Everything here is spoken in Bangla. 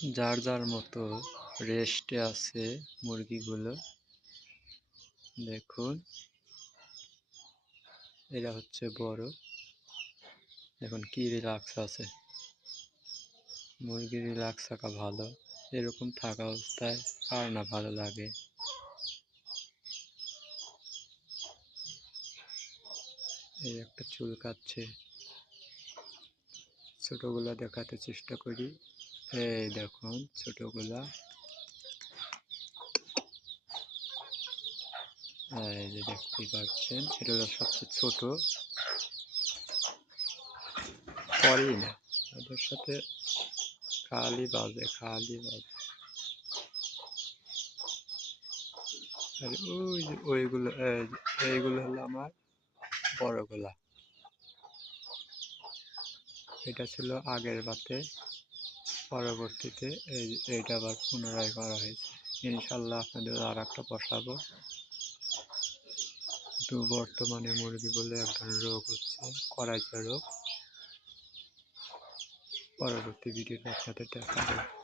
যার যার মতো রেস্টে আছে মুরগিগুলো। দেখুন, এরা হচ্ছে বড়। দেখুন কি রিল্যাক্স আছে। মুরগি রিল্যাক্স থাকা ভালো, এরকম থাকা অবস্থায় কার না ভালো লাগে। এই একটা চুলকাচ্ছে, ছোটগুলা দেখাতে চেষ্টা করি। এই দেখুন ছোটগুলা, এই যে দেখতে পাচ্ছেন, এটা হলো সবচেয়ে ছোট। পরেই না, ওদের সাথে খালি বাজে। আর ওই যে ওইগুলো, এইগুলো হলো আমার বড়গুলা। এটা ছিল আগের বাতে, পরবর্তীতে এইটা আবার পুনরায় করা হয়েছে। ইনশাল্লাহ আপনাদের আর একটা বসাবো। তো বর্তমানে মুরগি বলে এক ধরনের রোগ হচ্ছে, করাইচা রোগ। পরবর্তী ভিডিওতে আপনাদের দেখাবো।